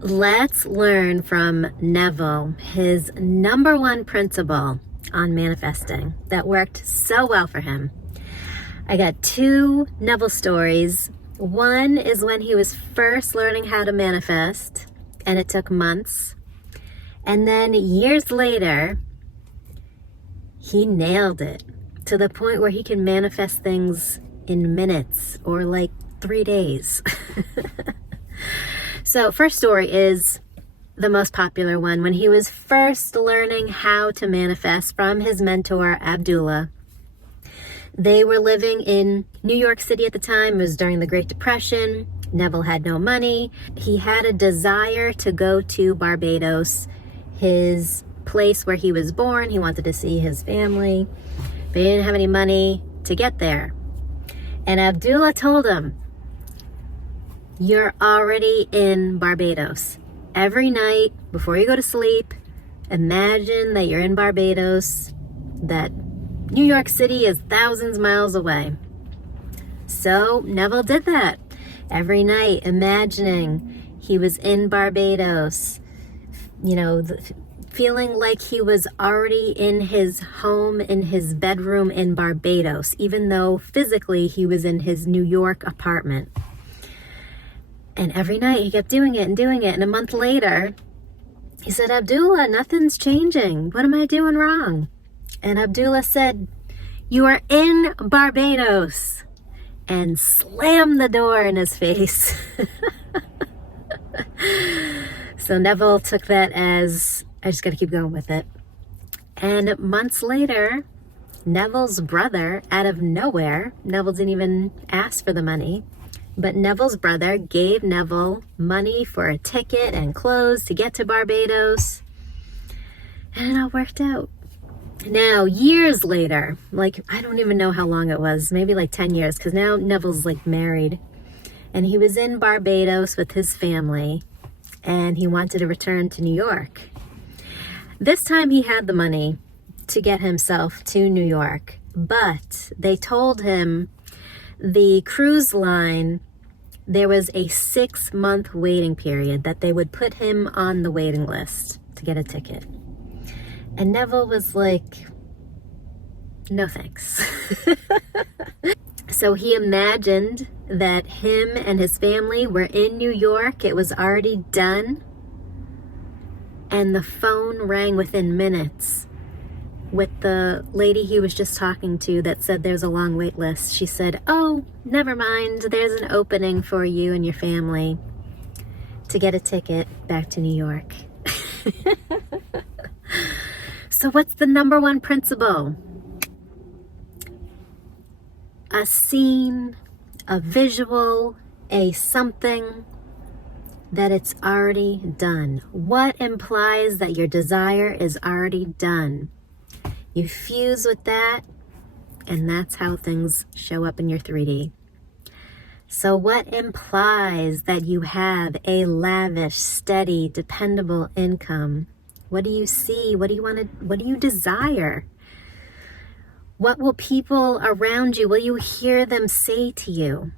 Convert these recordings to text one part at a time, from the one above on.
Let's learn from Neville his number one principle on manifesting that worked so well for him. I got two Neville stories. One is when he was first learning how to manifest, and it took months. And then years later, he nailed it to the point where he can manifest things in minutes or like 3 days. So first story is the most popular one. When he was first learning how to manifest from his mentor, Abdullah, they were living in New York City at the time. It was during the Great Depression. Neville had no money. He had a desire to go to Barbados, his place where he was born. He wanted to see his family, but he didn't have any money to get there. And Abdullah told him, "You're already in Barbados. Every night before you go to sleep, imagine that you're in Barbados, that New York City is thousands of miles away." So Neville did that. Every night, imagining he was in Barbados, feeling like he was already in his home, in his bedroom in Barbados, even though physically he was in his New York apartment. And every night he kept doing it and doing it. And a month later, he said, "Abdullah, nothing's changing. What am I doing wrong?" And Abdullah said, "You are in Barbados," and slammed the door in his face. So Neville took that as, I just got to keep going with it. And months later, Neville's brother, out of nowhere, Neville didn't even ask for the money, but Neville's brother gave Neville money for a ticket and clothes to get to Barbados. And it all worked out. Now, years later, I don't even know how long it was, maybe 10 years, because now Neville's married. And he was in Barbados with his family, and he wanted to return to New York. This time he had the money to get himself to New York, but they told him the cruise line, there was a 6-month waiting period that they would put him on the waiting list to get a ticket. And Neville was like, "No thanks." So he imagined that him and his family were in New York. It was already done. And the phone rang within minutes with the lady he was just talking to that said there's a long wait list. She said, "Oh, never mind. There's an opening for you and your family to get a ticket back to New York." So what's the number one principle? A scene, a visual, a something that it's already done. What implies that your desire is already done? You fuse with that, and that's how things show up in your 3D. So what implies that you have a lavish, steady, dependable income? What do you see? What do you want to, what do you desire? What will people around you, will you hear them say to you?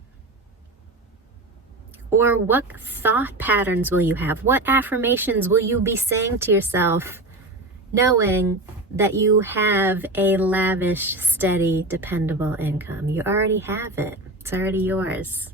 Or what thought patterns will you have? What affirmations will you be saying to yourself, knowing that you have a lavish, steady, dependable income? You already have it. It's already yours.